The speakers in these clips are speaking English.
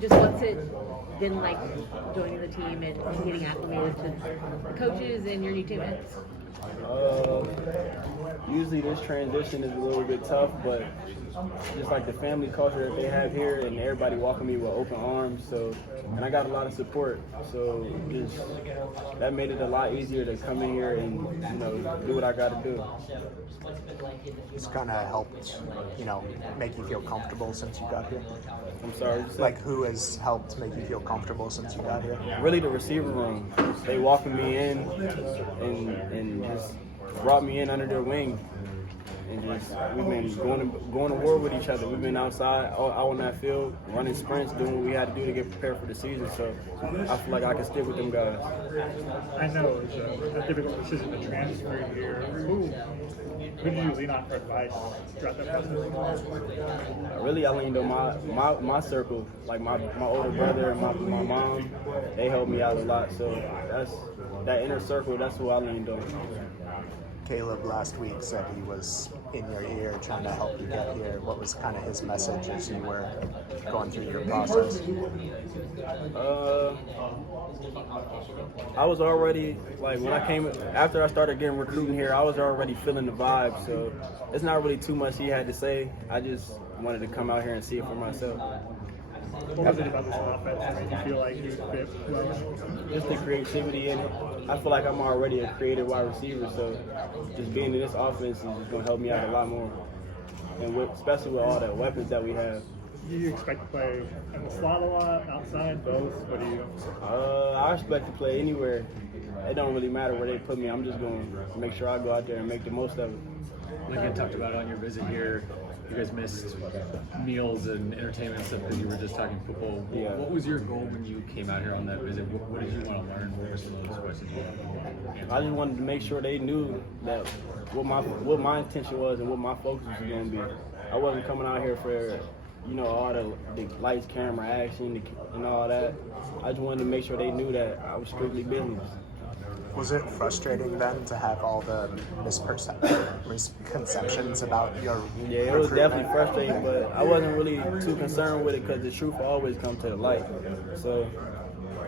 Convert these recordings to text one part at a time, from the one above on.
just what's it been like joining the team and getting acclimated to the coaches and your new teammates? Usually this transition is a little bit tough, but just like the family culture that they have here, and everybody welcomed me with open arms. And I got a lot of support. So that made it a lot easier to come in here and do what I got to do. It's kind of helped, make you feel comfortable since you got here. I'm sorry. Like, who has helped make you feel comfortable since you got here? Really, the receiver room. They welcomed me in and just brought me in under their wing. And we've been going to war with each other. We've been outside, out on that field, running sprints, doing what we had to do to get prepared for the season. So I feel like I can stick with them guys. I know it was a difficult decision to transfer here. Who did you lean on for advice throughout that process? Really, I leaned on my circle, like my older brother and my mom. They helped me out a lot. So that inner circle. That's who I leaned on. Caleb last week said he was in your ear trying to help you get here. What was kind of his message as you were going through your process? I was already, like, when I came, after I started getting recruiting here, I was already feeling the vibe. So it's not really too much he had to say. I just wanted to come out here and see it for myself. What was it about this offense that made you feel like you fit well? Just the creativity in it. I feel like I'm already a creative wide receiver, so just being in this offense is just going to help me out a lot more. And especially with all the weapons that we have. Do you expect to play in the slot a lot, outside, both? What do you? I expect to play anywhere. It don't really matter where they put me. I'm just going to make sure I go out there and make the most of it. Like you talked about on your visit here, you guys missed meals and entertainment stuff because you were just talking football. Yeah. What was your goal when you came out here on that visit? What did you want to learn? What were some of those questions you had? I just wanted to make sure they knew that what my intention was and what my focus was going to be. I wasn't coming out here for all the lights, camera, action, and all that. I just wanted to make sure they knew that I was strictly business. Was it frustrating then to have all the misconceptions about your Yeah, it was definitely frustrating, but I wasn't really too concerned with it because the truth will always come to the light. So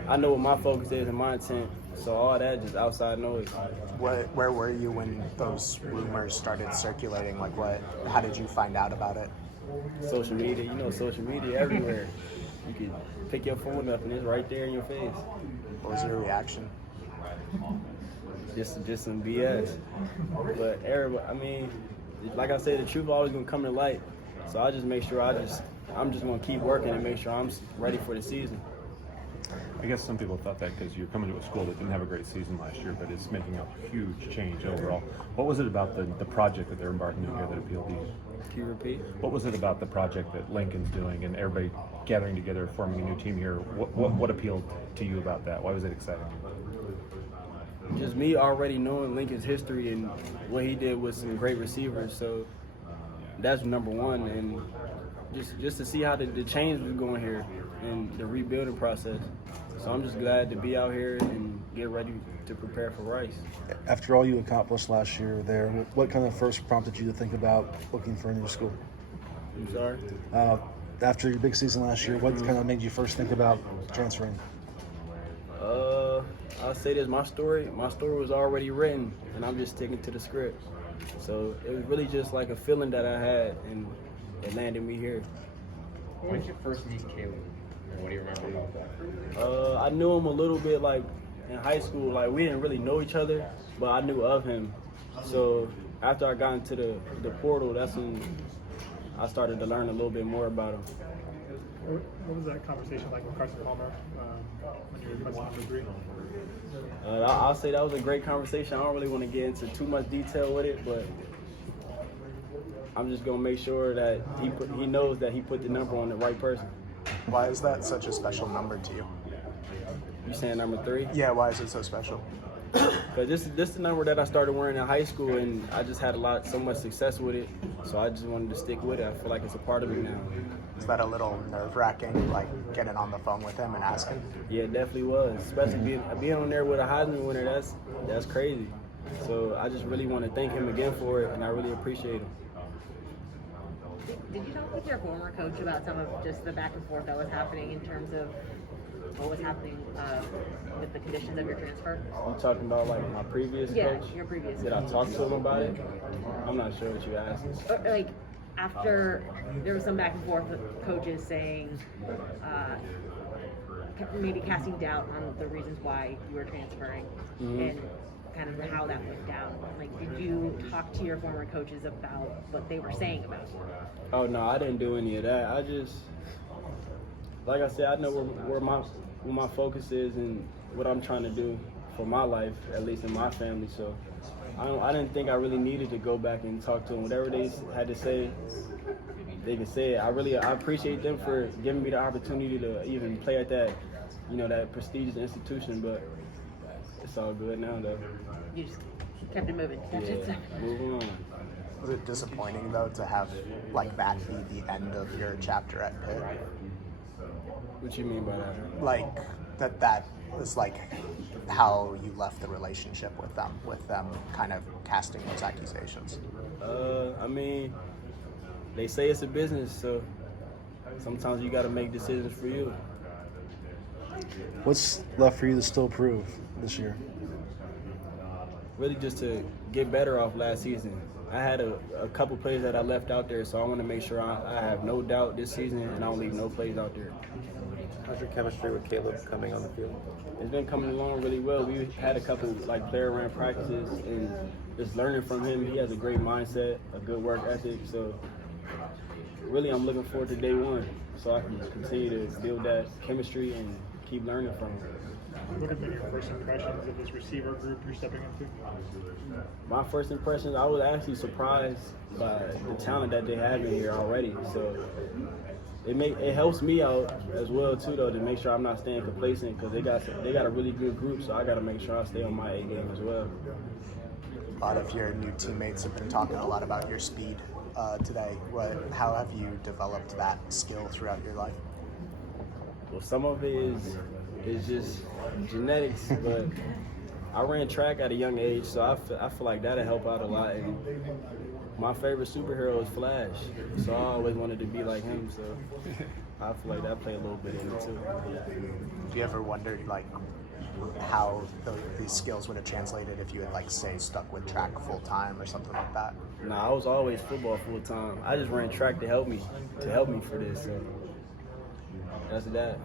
I know what my focus is and my intent, so all that just outside noise. Where were you when those rumors started circulating? Like, how did you find out about it? Social media, social media everywhere. You can pick your phone up and it's right there in your face. What was your reaction? Just some BS. But everybody, like I said, the truth always gonna come to light. So I just make sure I'm just gonna keep working and make sure I'm ready for the season. I guess some people thought that because you're coming to a school that didn't have a great season last year, but it's making a huge change overall. What was it about the project that they're embarking on here that appealed to you? Can you repeat? What was it about the project that Lincoln's doing and everybody gathering together, forming a new team here? What appealed to you about that? Why was it exciting? Just me already knowing Lincoln's history and what he did with some great receivers, so that's number one. And just to see how the change was going here and the rebuilding process. So I'm just glad to be out here and get ready to prepare for Rice. After all you accomplished last year there, what kind of first prompted you to think about looking for a new school? I'm sorry? After your big season last year, what kind of made you first think about transferring? I'll say this, my story was already written, and I'm just sticking to the script. So it was really just like a feeling that I had, and it landed me here. When did you first meet Caleb? And what do you remember about that? I knew him a little bit, like, in high school. Like, we didn't really know each other, but I knew of him. So after I got into the portal, that's when I started to learn a little bit more about him. What was that conversation like with Carson Palmer when you were requesting number 3? I'll say that was a great conversation. I don't really want to get into too much detail with it, but I'm just going to make sure that he knows that he put the number on the right person. Why is that such a special number to you? You saying number 3? Yeah, why is it so special? Because this is the number that I started wearing in high school, and I just had so much success with it, so I just wanted to stick with it. I feel like it's a part of me now. Is that a little nerve-wracking, like getting on the phone with him and asking? Yeah, it definitely was, especially being on there with a Heisman winner. That's crazy. So I just really want to thank him again for it, and I really appreciate him. Did you talk with your former coach about some of just the back and forth that was happening in terms of what was happening with the conditions of your transfer? You talking about like my previous coach? Your previous. Did I talk to him about it? I'm not sure what you asked. Like after there was some back and forth with coaches saying maybe casting doubt on the reasons why you were transferring and kind of how that went down. Like, did you talk to your former coaches about what they were saying about you? Oh no, I didn't do any of that. I just, like I said, I know where my focus is and what I'm trying to do for my life, at least in my family. So I didn't think I really needed to go back and talk to them. Whatever they had to say, they could say it. I appreciate them for giving me the opportunity to even play at that, that prestigious institution. But it's all good now, though. You just kept it moving. Yeah, moving on. Was it disappointing though to have like that be the end of your chapter at Pitt? What you mean by that? Like that was like how you left the relationship with them kind of casting those accusations. I mean, they say it's a business, so sometimes you got to make decisions for you. What's left for you to still prove this year? Really just to get better off last season. I had a couple plays that I left out there, so I want to make sure I have no doubt this season and I don't leave no plays out there. How's your chemistry with Caleb coming on the field? It's been coming along really well. We had a couple player ran practices and just learning from him. He has a great mindset, a good work ethic. So really I'm looking forward to day one so I can continue to build that chemistry and keep learning from him. What have been your first impressions of this receiver group you're stepping into? My first impressions, I was actually surprised by the talent that they have in here already. So it helps me out as well too, though, to make sure I'm not staying complacent because they got a really good group. So I got to make sure I stay on my A game as well. A lot of your new teammates have been talking a lot about your speed today. How have you developed that skill throughout your life? Well, some of it is just genetics, but I ran track at a young age, so I feel like that'll help out a lot. And my favorite superhero is Flash, so I always wanted to be like him. So I feel like that played a little bit in it too. Do you ever wondered like how these skills would have translated if you had say stuck with track full time or something like that? Nah, I was always football full time. I just ran track to help me for this. So that's that.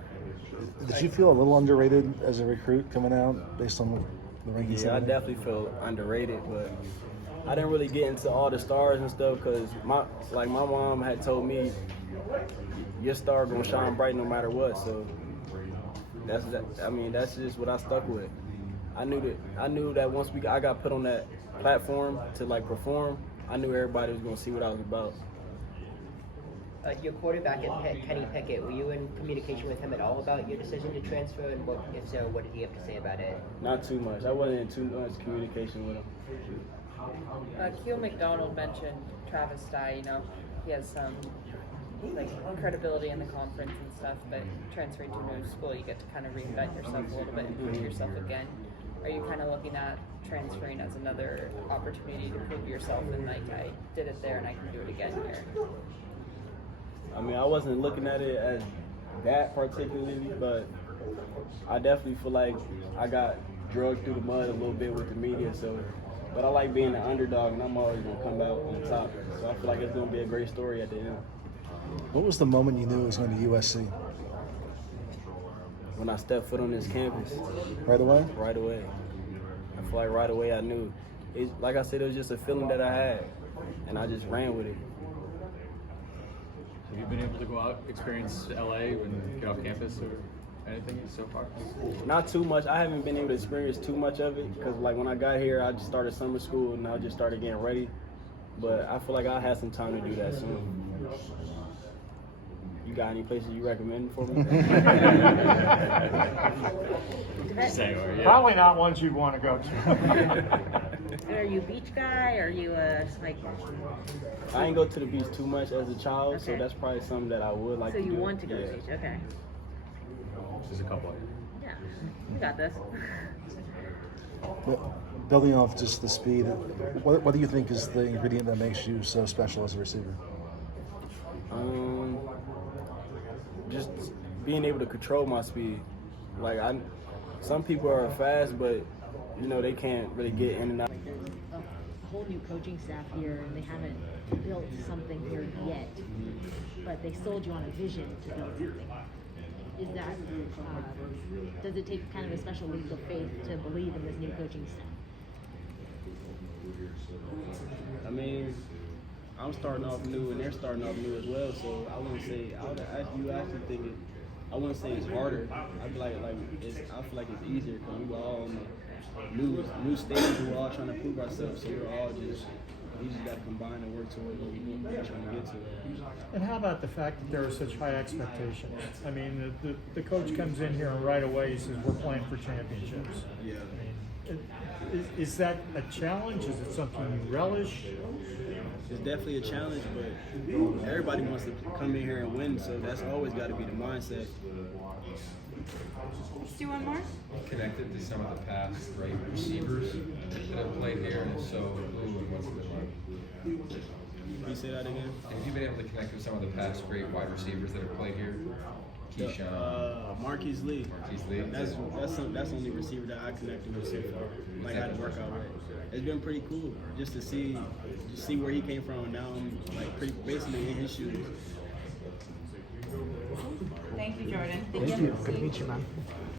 Did you feel a little underrated as a recruit coming out based on the rankings? Yeah, I definitely feel underrated, but I didn't really get into all the stars and stuff because my mom had told me your star gonna shine bright no matter what. So that's just what I stuck with. I knew that once I got put on that platform to perform, I knew everybody was gonna see what I was about. Your quarterback at Pitt, Kenny Pickett, were you in communication with him at all about your decision to transfer? And if so, what did he have to say about it? Not too much. I wasn't in too much communication with him. Keel McDonald mentioned Travis Dye. He has some credibility in the conference and stuff, but transferring to a new school, you get to kind of reinvent yourself a little bit and prove yourself again. Are you kind of looking at transferring as another opportunity to prove yourself and I did it there and I can do it again here? I mean, I wasn't looking at it as that particularly, but I definitely feel like I got drugged through the mud a little bit with the media. So, but I like being an underdog, and I'm always gonna come out on the top. So I feel like it's gonna be a great story at the end. What was the moment you knew it was going to USC? When I stepped foot on this campus. Right away? Right away. I feel like right away I knew. Like I said, it was just a feeling that I had, and I just ran with it. Have you been able to go out, experience LA and get off campus or anything so far? Not too much. I haven't been able to experience too much of it because when I got here, I just started summer school and I just started getting ready. But I feel like I'll have some time to do that soon. You got any places you recommend for me? Probably not ones you'd want to go to. Are you a beach guy? Or are you I ain't go to the beach too much as a child, so that's probably something that I would like to do. So you want to go to the beach? Okay. There's a couple of you. Yeah, you got this. Building off just the speed, what do you think is the ingredient that makes you so special as a receiver? Just being able to control my speed. Like some people are fast, but they can't really get in and out. A whole new coaching staff here, and they haven't built something here yet, but they sold you on a vision to build something. Is that does it take kind of a special leap of faith to believe in this new coaching staff? I mean, I'm starting off new, and they're starting off new as well. So I wouldn't say you actually think it. I wouldn't say it's harder. I'd be like I feel like it's easier because we were all on the new stage. We're all trying to prove ourselves. So we just got to combine and work towards what we're trying to get to. And how about the fact that there are such high expectations? I mean, the coach comes in here and right away he says, we're playing for championships. Yeah. I mean, is that a challenge? Is it something you relish? It's definitely a challenge, but everybody wants to come in here and win, so that's always got to be the mindset. Let's do one more. Connected to some of the past great receivers that have played here, and so who and what's it been like? Can you say that again? Have you been able to connect with some of the past great wide receivers that have played here? Keyshawn, Marquise Lee. Marquise Lee. That's the only receiver that I connected with so far. Like I had to work out with. It's been pretty cool just to see where he came from. Now I'm like basically in his shoes. Thank you, Jordan. Thank you. Good to meet you, man.